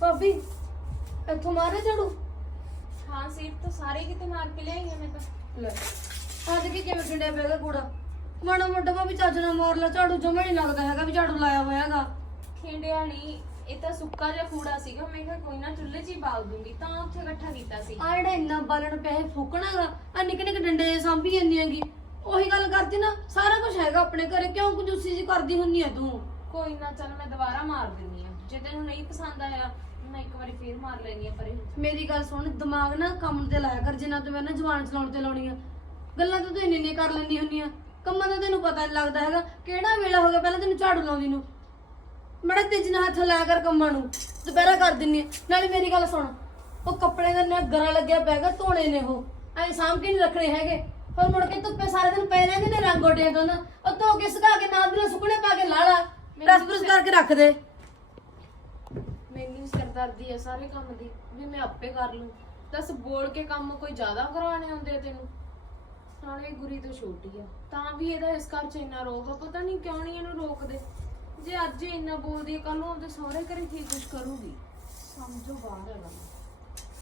ਭਾਬੀ ਇੱਥੋਂ ਮਾਰੇ ਝਾੜੂ। ਹਾਂ ਸੀਟ ਤਾਂ ਸਾਰੇ ਕਿਤੇ ਮਾਰ ਕੇ ਲਿਆਈ ਆ ਮੈਂ ਤਾਂ। ਲੈ ਆ ਦੇਖੀ ਕਿਵੇਂ ਕਿੰਡਿਆ ਪਿਆ ਗਾ ਕੂੜਾ ਮਾੜਾ ਮੋਟਾ ਭਾਬੀ ਚੱਜ ਨਾਲ ਮਾਰ ਲਾ ਝਾੜੂ ਜਮਾ ਨਹੀਂ ਲੱਗਦਾ ਹੈਗਾ ਵੀ ਝਾੜੂ ਲਾਇਆ ਹੋਇਆ ਹੈਗਾ। ਖੇਡਿਆ ਨਹੀਂ ਇਹ ਤਾਂ ਸੁੱਕਾ ਜਿਹਾ ਕੂੜਾ ਸੀਗਾ ਮੈਂ ਕਿਹਾ ਕੋਈ ਨਾ ਚੁੱਲ੍ਹੇ 'ਚ ਹੀ ਬਾਲ ਦੂੰਗੀ ਤਾਂ ਉੱਥੇ ਇਕੱਠਾ ਕੀਤਾ ਸੀ। ਆ ਜਿਹੜਾ ਇੰਨਾ ਬਾਲਣ ਪਿਆ ਇਹ ਫੂਕਣਾਗਾ ਆ ਨਿੱਕੇ ਨਿੱਕੇ ਡੰਡੇ ਸਾਂਭੀ ਜਾਂਦੀ ਹੈਗੀ। ਉਹੀ ਗੱਲ ਕਰਦੀ ਨਾ ਸਾਰਾ ਕੁਝ ਹੈਗਾ ਆਪਣੇ ਘਰੇ ਕਿਉਂ ਕੰਜੂਸੀ ਜੀ ਕਰਦੀ ਹੁੰਨੀ ਆ ਤੂੰ? ਕੋਈ ਨਾ, ਚੱਲ ਮੈਂ ਦੁਬਾਰਾ ਮਾਰ ਦਿੰਨੀ ਆ ਜੇ ਤੈਨੂੰ ਨਹੀਂ ਪਸੰਦ ਆਇਆ ਮੈਂ ਇੱਕ ਵਾਰੀ ਫੇਰ ਮਾਰ ਲੈਣੀ ਆ ਪਰੇ ਮੇਰੀ ਗੱਲ ਸੁਣ, ਦਿਮਾਗ ਨਾ ਕੰਮ ਤੇ ਲਾਇਆ ਕਰ, ਜਿੰਨਾ ਤੂੰ ਮੇਰੇ ਨਾਲ ਜਵਾਨ ਚਲਾਉਣ ਤੇ ਲਾਉਣੀ ਆ। ਗੱਲਾਂ ਤਾਂ ਤੂੰ ਇੰਨੀ ਇੰਨੀ ਕਰ ਲੈਂਦੀ ਹੁੰਨੀ ਆ। ਕੰਮਾਂ ਦਾ ਤੈਨੂੰ ਪਤਾ ਨਹੀਂ ਲੱਗਦਾ ਹੈਗਾ, ਕਿਹੜਾ ਵੇਲਾ ਹੋ ਗਿਆ ਪਹਿਲਾਂ ਤੈਨੂੰ ਝਾੜੂ ਲਾਉਂਦੀ ਨੂੰ। ਮੜਾ ਤੇਜ ਨਾਲ ਹੱਥ ਲਾਇਆ ਕਰ ਕੰਮਾਂ ਨੂੰ, ਦੁਪਹਿਰਾ ਕਰ ਦਿੰਨੀ ਆ ਨਾਲੇ ਮੇਰੀ ਗੱਲ ਸੁਣ, ਉਹ ਕੱਪੜੇ ਦਾ ਨਾ ਗਰਾ ਲੱਗਿਆ ਪੈਗਾ ਧੋਣੇ ਨੇ ਉਹ। ਐ ਸਾਂਭ ਕੇ ਨਹੀਂ ਰੱਖਣੇ ਹੈਗੇ। ਹੋਰ ਮੁੜ ਕੇ ਧੁੱਪੇ ਸਾਰਾ ਦਿਨ ਪਏ ਰਹਿੰਦੇ ਨੇ ਰੰਗ ਉੱਡਿਆ ਤੋਂ ਨਾ। ਉਹ ਧੋ ਕੇ ਸੁਕਾ ਕੇ ਨਾਲ ਦੀ ਨਾਲ ਸੁੱਕਣੇ ਪਾ ਕੇ ਲਾ। ਲਾ ਰਸ ਬਰਸ ਕਰਕੇ ਰੱਖ ਦੇ। ਮੈਨੂੰ ਸਰਦਰਦੀ ਆ ਸਾਰੇ ਕੰਮ ਦੀ ਵੀ ਮੈਂ ਆਪੇ ਕਰ ਲੂੰ। ਦੱਸ ਬੋਲ ਕੇ ਕੰਮ ਕੋਈ ਜ਼ਿਆਦਾ ਕਰਵਾਣੇ ਹੁੰਦੇ ਆ ਤੈਨੂੰ? ਨਾਲੇ ਗੁਰੀ ਤੋਂ ਛੋਟੀ ਆ। ਤਾਂ ਵੀ ਇਹਦਾ ਇਸ ਘਰ 'ਚ ਇੰਨਾ ਰੋਗ ਆ ਪਤਾ ਨਹੀਂ ਕਿਉਂ ਨਹੀਂ ਇਹਨੂੰ ਰੋਕਦੇ। ਜੇ ਅੱਜ ਇਹ ਇੰਨਾ ਬੋਲਦੀ ਆ ਕੱਲ ਨੂੰ ਆਪਦੇ ਸਹੁਰੇ ਘਰੇ ਕੀ ਕੁਝ ਕਰੂਗੀ? ਸਮਝੋ ਬਾਹਰ ਗੱਲ।